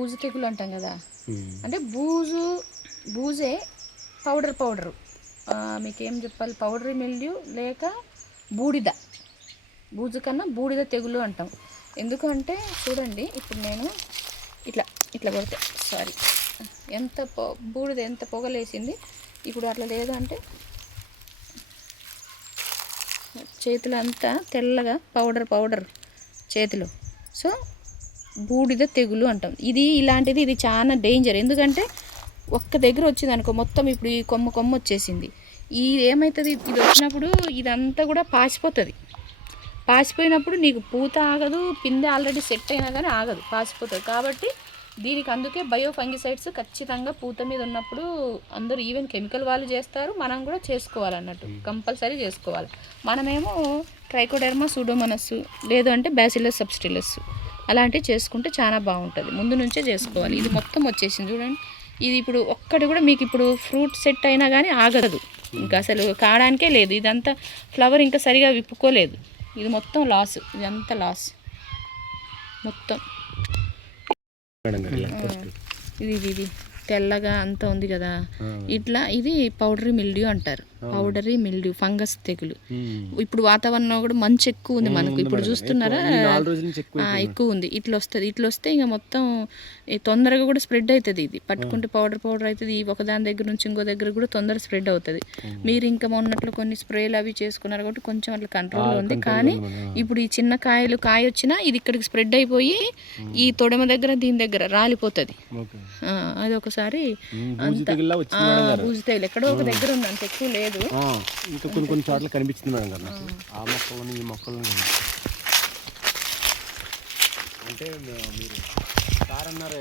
బూజు తెగులు అంటాం కదా, అంటే బూజే పౌడరు మీకేం చెప్పాలి, పౌడరీ మిల్డ్యూ లేక బూడిద, బూజు కన్నా బూడిద తెగులు అంటాం. ఎందుకంటే చూడండి, ఇప్పుడు నేను ఇట్లా ఇట్లా కొడితే ఎంత బూడిద ఎంత పొగలేసింది. ఇప్పుడు అట్లా లేదు అంటే చేతులు అంతా తెల్లగా పౌడర్ చేతిలో. సో బూడిద తెగులు అంటాం. ఇది చాలా డేంజర్. ఎందుకంటే ఒక్క దగ్గర వచ్చింది అనుకో, మొత్తం ఇప్పుడు ఈ కొమ్మ వచ్చేసింది. ఇది ఏమవుతుంది, ఇది వచ్చినప్పుడు ఇదంతా కూడా పాసిపోతుంది. పాసిపోయినప్పుడు నీకు పూత ఆగదు, పిందె ఆల్రెడీ సెట్ అయినా కానీ ఆగదు, పాసిపోతుంది. కాబట్టి దీనికి అందుకే బయోఫంగిసైడ్స్ ఖచ్చితంగా పూత మీద ఉన్నప్పుడు అందరూ ఈవెన్ కెమికల్ వాళ్ళు చేస్తారు, మనం కూడా చేసుకోవాలన్నట్టు, కంపల్సరీ చేసుకోవాలి. మనమేమో ట్రైకోడెర్మా సూడోమోనాస్ లేదు అంటే బ్యాసిల్లస్ సబ్స్టిలస్ అలాంటివి చేసుకుంటే చాలా బాగుంటుంది. ముందు నుంచే చేసుకోవాలి. ఇది మొత్తం వచ్చేసింది చూడండి. ఇది ఇప్పుడు ఒక్కటి కూడా మీకు ఇప్పుడు ఫ్రూట్ సెట్ అయినా కానీ ఆగదు, ఇంకా అసలు కాడానికే లేదు. ఇదంతా ఫ్లవర్ ఇంకా సరిగా విప్పుకోలేదు. ఇది మొత్తం లాస్, ఇదంతా లాస్ మొత్తం. ఇది తెల్లగా అంతా ఉంది కదా, ఇట్లా ఇది పౌడరీ మిల్డ్యూ అంటారు. పౌడరీ మిల్డ్యూ ఫంగస్ తెగులు. ఇప్పుడు వాతావరణంలో కూడా మంచు ఎక్కువ ఉంది మనకు, ఇప్పుడు చూస్తున్నారా, ఎక్కువ ఉంది. ఇట్లా వస్తే ఇంకా మొత్తం తొందరగా కూడా స్ప్రెడ్ అవుతుంది. ఇది పట్టుకుంటే పౌడర్ అవుతుంది. ఒకదాని దగ్గర నుంచి ఇంకో దగ్గర కూడా తొందరగా స్ప్రెడ్ అవుతుంది. మీరు ఇంకా మొన్నట్లు కొన్ని స్ప్రేలు అవి చేసుకున్నారు కాబట్టి కొంచెం అట్లా కంట్రోల్లో ఉంది. కానీ ఇప్పుడు ఈ చిన్న కాయ వచ్చినా ఇది ఇక్కడికి స్ప్రెడ్ అయిపోయి ఈ తొడమ దగ్గర దీని దగ్గర రాలిపోతుంది. అది ఒకసారి బూజు తెగులు ఎక్కడో ఒక దగ్గర ఉంది, అంత ఎక్కువ లేదు. ఇంకా కొన్ని చోట్ల కనిపిస్తుంది మేడం గారు, ఆ మొక్కలను ఈ మొక్కలను. అంటే మీరు సార్ అన్నారు